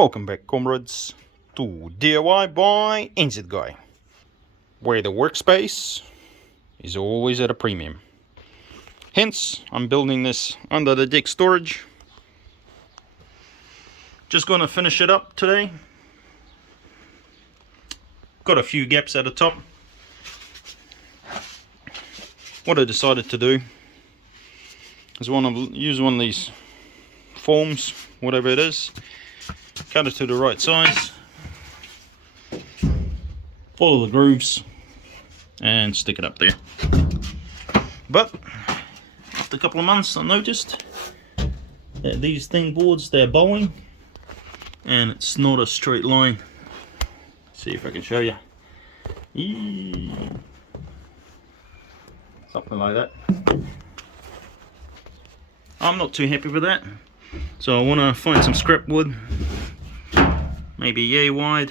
Welcome back, comrades, to DIY by NZguy, where the workspace is always at a premium. Hence, I'm building this under the deck storage. Just gonna finish it up today. Got a few gaps at the top. What I decided to do is use one of these forms, whatever it is, cut it to the right size, follow the grooves and stick it up there. But after a couple of months I noticed that these thin boards, they're bowing and it's not a straight line. See if I can show you. Something like that. I'm not too happy with that, so I want to find some scrap wood, maybe yay wide,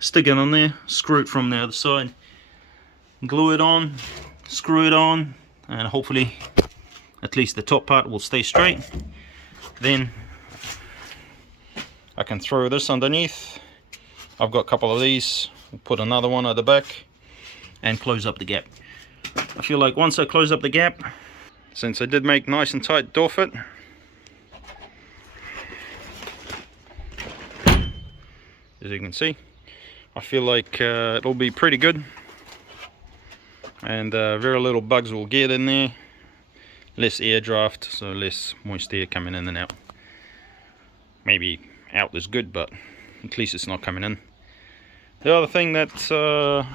stick it on there, screw it from the other side, glue it on, screw it on, and hopefully at least the top part will stay straight. Then I can throw this underneath. I've got a couple of these, put another one at the back and close up the gap. I feel like once I close up the gap, since I did make nice and tight door fit, as you can see, I feel like it'll be pretty good, and very little bugs will get in there, less air draft, so less moist air coming in and out. Maybe out is good, but at least it's not coming in. The other thing that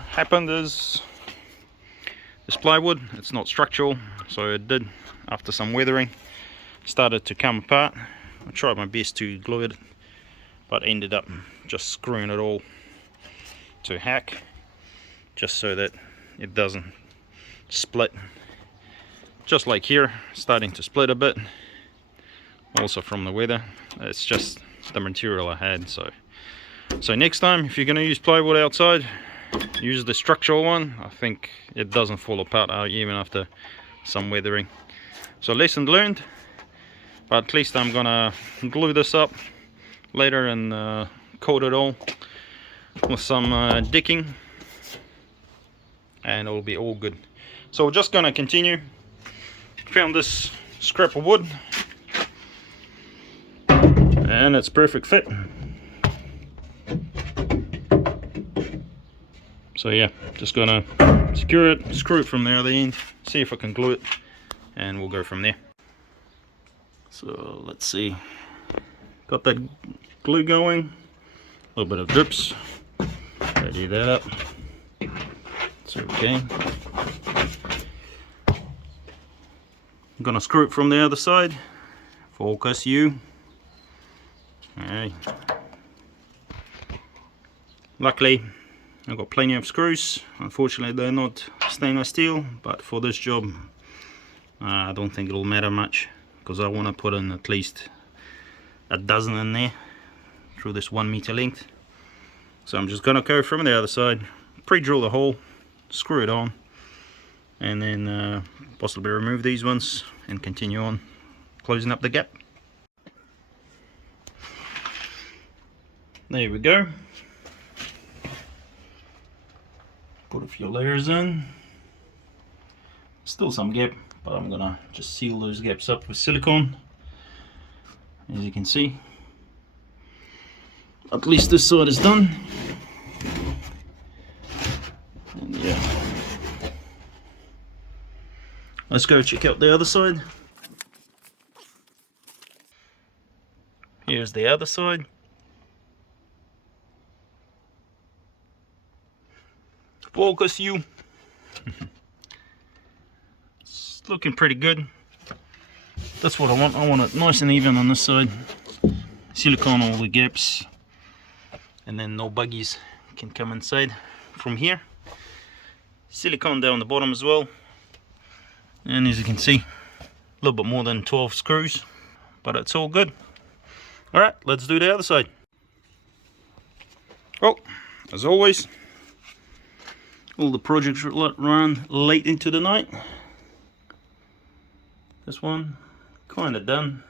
happened is this plywood, it's not structural, so it did, after some weathering, started to come apart. I tried my best to glue it, but ended up just screwing it all to hack, just so that it doesn't split. Just like here, starting to split a bit, also from the weather. It's just the material I had. So next time, if you're going to use plywood outside, use the structural one. I think it doesn't fall apart even after some weathering. So lesson learned, but at least I'm gonna glue this up later and coat it all with some decking, and it'll be all good. So we're just gonna continue. Found this scrap of wood and it's perfect fit. So yeah, just gonna secure it, screw it from the other end, see if I can glue it, and we'll go from there. So let's see, got that glue going, a little bit of drips, ready that up, it's okay. I'm gonna screw it from the other side, focus you. Alright. Luckily I've got plenty of screws. Unfortunately they're not stainless steel, but for this job I don't think it'll matter much, because I want to put in at least a dozen in there through this 1 meter length. So I'm just gonna go from the other side, pre-drill the hole, screw it on, and then possibly remove these ones and continue on closing up the gap. There we go. Put a few layers in. Still some gap, but I'm gonna just seal those gaps up with silicone. As you can see, at least this side is done. And yeah, let's go check out the other side. Here's the other side. Focus you. It's looking pretty good. That's what I want. I want it nice and even on this side. Silicone all the gaps, and then no buggies can come inside from here. Silicone down the bottom as well, and as you can see, a little bit more than 12 screws, but it's all good. Alright, let's do the other side. Well, as always, all the projects run late into the night. This one kind of done,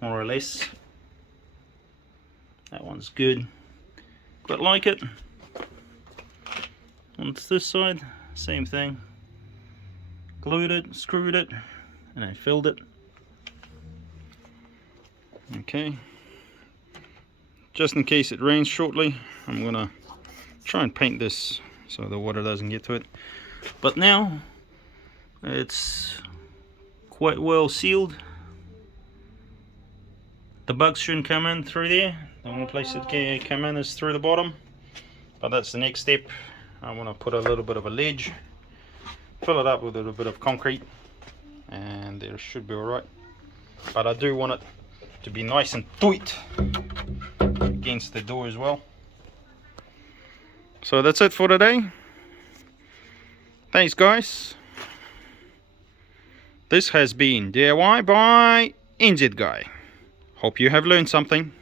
more or less. one's good. Quite like it. On this side, same thing. Glued it, screwed it, and then filled it. Okay. Just in case it rains shortly, I'm gonna try and paint this so the water doesn't get to it. But now it's quite well sealed. The bugs shouldn't come in through there. The only place it can come in is through the bottom. But that's the next step. I want to put a little bit of a ledge, fill it up with a little bit of concrete, and it should be alright. But I do want it to be nice and tight against the door as well. So that's it for today. Thanks guys. This has been DIY by NZ Guy. Hope you have learned something.